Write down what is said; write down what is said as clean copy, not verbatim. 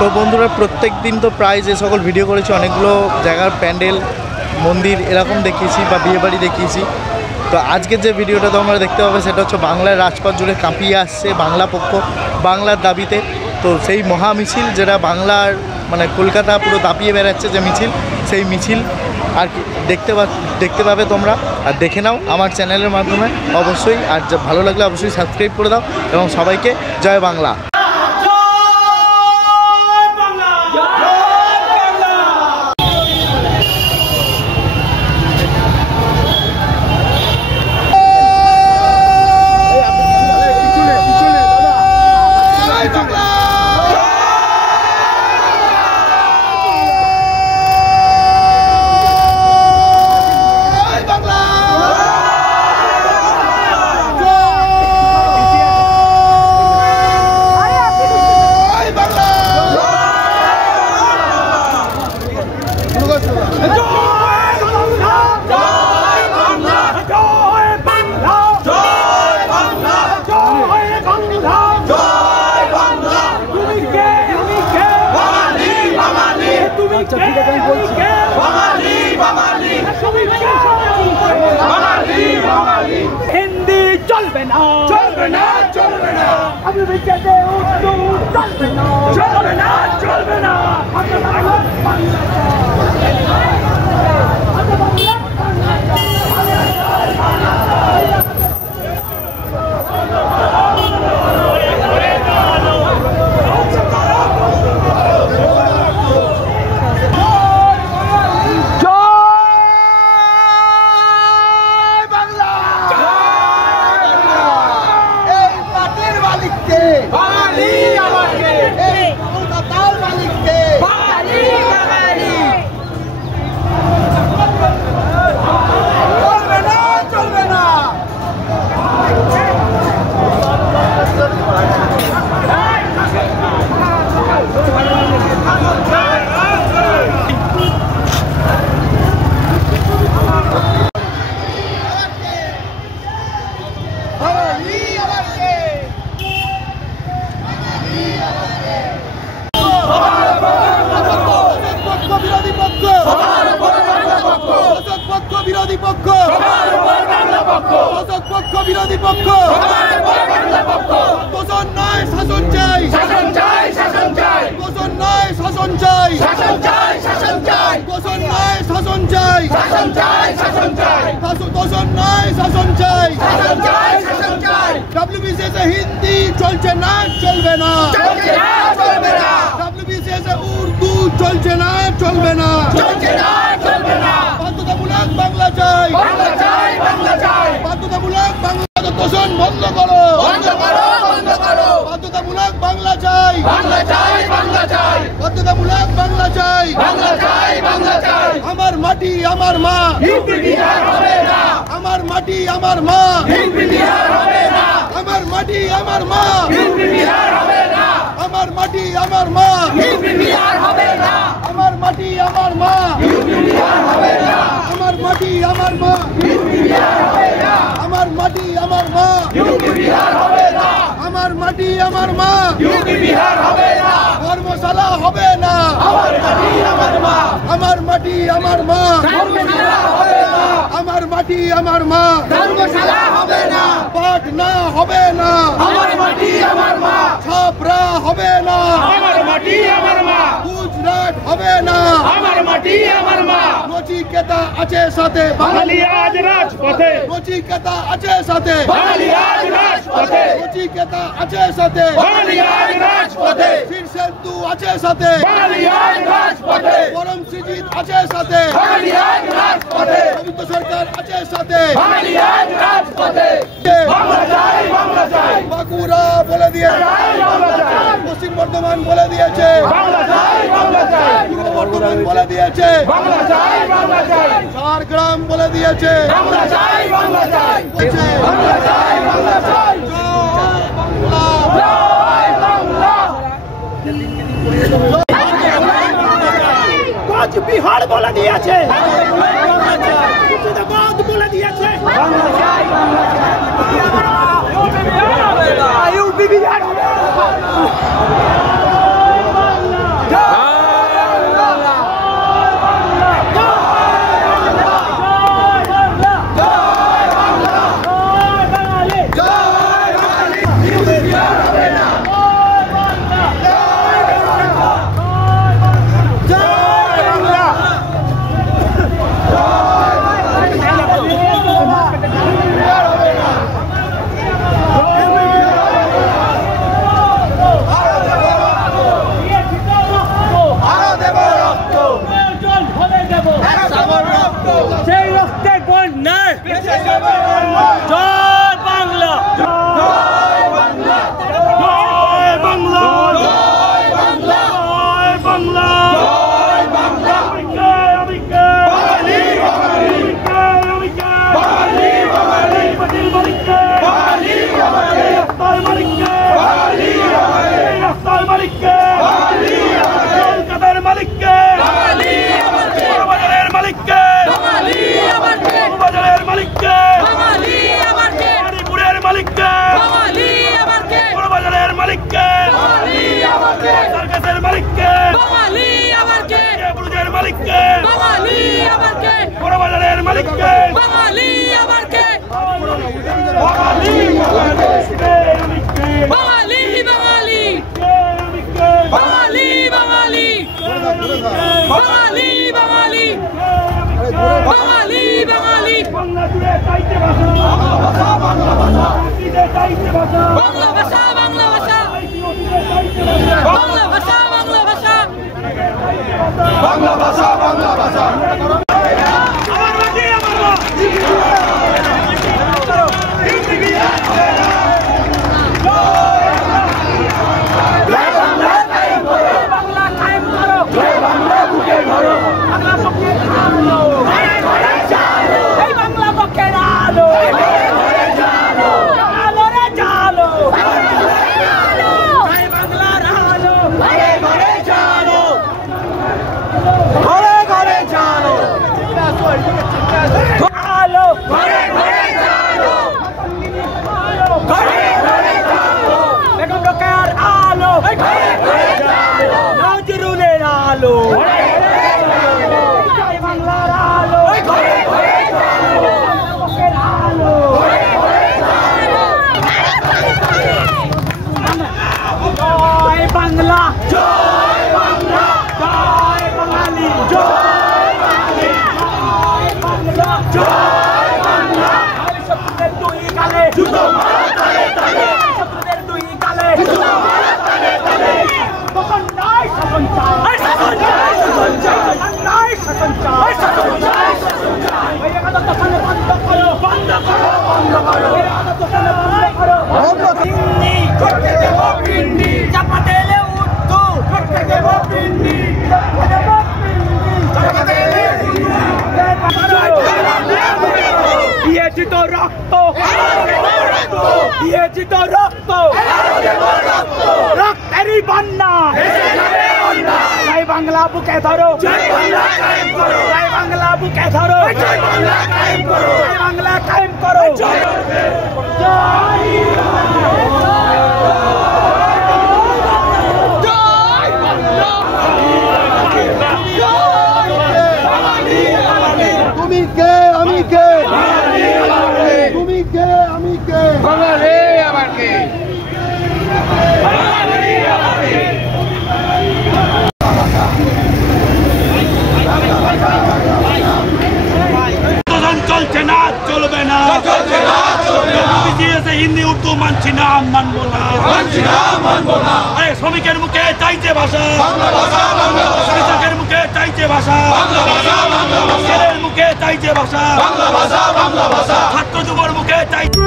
তো বন্ধুরা প্রত্যেক দিন তো প্রায় যে সকল ভিডিও করেছি অনেকগুলো জায়গার প্যান্ডেল মন্দির এরকম দেখিয়েছি বা বিয়েবাড়ি দেখিয়েছি। তো আজকের যে ভিডিওটা তোমরা দেখতে পাবে সেটা হচ্ছে বাংলার রাজপথ জুড়ে কাঁপিয়ে আসছে বাংলা পক্ষ বাংলার দাবিতে। তো সেই মহা মিছিল যেটা বাংলার মানে কলকাতা পুরো দাপিয়ে বেড়াচ্ছে যে মিছিল, সেই মিছিল আর কি দেখতে পাবে তোমরা। আর দেখে নাও আমার চ্যানেলের মাধ্যমে অবশ্যই। আর ভালো লাগলে অবশ্যই সাবস্ক্রাইব করে দাও এবং সবাইকে জয় বাংলা। হিন্দি চলবে না, চলবে না, চলবে না। আমি বিচেতে উর্দু চলবে না, চলবে না, চলবে না। বিরোধী পক্ষ বিরোধী পক্ষ তোষণ নয় শাসন চাই, শাসন চাই, শাসন চাই। তোষণ নয় শাসন চাই, শাসন চাই, শাসন চাই। তোষণ নয় শাসন চাই, শাসন চাই, শাসন চাই। তোষণ নয় শাসন চাই, শাসন চাই, শাসন চাই। ডব্লিউবিসিএস হিন্দি চলছে না, চলবে না, চলছে না, চলবে না। ডব্লিউবিসিএস উর্দু চলছে না, চলবে না, চলছে না, চলবে না। বাধ্যতামূলক বাংলা চাই, বাংলা চাই, বাংলা চাই। বাধ্যতামূলক বাংলা তোষণ বন্ধ করো, বন্ধ করো, বন্ধ করো। বাধ্যতামূলক বাংলা চাই, বাংলা চাই, বাংলা চাই। বাধ্যতামূলক বাংলা চাই, বাংলা চাই, বাংলা চাই। আমার মাটি আমার মা, ইউপি বিহার হবে না। আমার মাটি আমার মা, ইউপি বিহার হবে না। আমার মাটি আমার মা, ইউপি বিহার হবে না। আমার মাটি আমার মা, ইউপি বিহার হবে না। আমার মাটি আমার মা, ইউপি বিহার হবে না। আমার মাটি আমার মা, ইউপি বিহার হবে না। আমার মাটি আমার মা, ইউপি বিহার হবে না। আমার মাটি আমার মা, ইউপি বিহার হবে না। ধর্মশালা হবে না, আমার মাটি আমার মা। আমার মাটি আমার মা, ধর্মশালা হবে না। আমার মাটি আমার মা, ধর্মশালা হবে না। পাটনা হবে না, আমার মাটি আমার মা। ছাপরা হবে না, আমার মাটি আমার মা। গুজরাট হবে না, আমার মাটি আমার মা। নচিকেতা আছে সাথে, বাঙালি আজ রাজপথে। নচিকেতা আছে সাথে, বাঙালি আজ রাজপথে। নচিকেতা আছে সাথে, বাঙালি আজ রাজপথে। শীর্ষেন্দু আছে সাথে, বাঙালি আজ রাজপথে। পরম সৃজিত আছে সাথে, বাঙালি আজ রাজপথে। পবিত্র সরকার আছে সাথে, বাঙালি আজ রাজপথে। বাংলা চাই, বাংলা চাই। বাঁকুড়া বলে দিয়েছে, পশ্চিম বর্ধমান বলে দিয়েছে, বাংলা চাই, বাংলা চাই। পূর্ব বর্ধমান বলে দিয়েছে, বাংলা চাই, বাংলা চাই। ঝাড়গ্রাম বলে দিয়েছে, বাংলা চাই, বাংলা চাই। বাংলা চাই, বাংলা চাই। জয় বাংলা, জয় বাংলা। কোচবিহার বলে দিয়েছে, মুর্শিদাবাদ বলে দিয়েছে, বাংলা চাই, বাংলা চাই। ইউপি বিহার হবে না। সার্কাসের মালিককে বাঙালি আবার কে বুলুদের মালিককে বাঙালি আবার কে বড় বাজারের মালিককে বাঙালি আবার কে বাঙালি বাঙালি বাঙালি বাঙালি বাঙালি বাঙালি বাঙালি বাঙালি বাঙালি বাংলা জুড়ে চাইতে ভাষা বাংলা ভাষা বাংলা ভাষা বাংলা ভাষা বাংলা ভাষা বাংলা ভাষা বাংলা ভাষা আমার রাজি আমার রক্তেরই বন্যা জয় বাংলা বুকে ধরো জয় বাংলা বুকে ধরো জয় বাংলা কায়েম করো তুমি কে আমি কে তুমি কে আমি কে বাঙালি আবার কে চলছে না চলবে না হিন্দি উর্দু মানছি না মানবো না আরে শ্রমিকের মুখে চাইছে ভাষা কৃষকের মুখে চাইছে ভাষা ছেলের মুখে চাইছে ভাষা ছাত্র যুবর মুখে চাইছে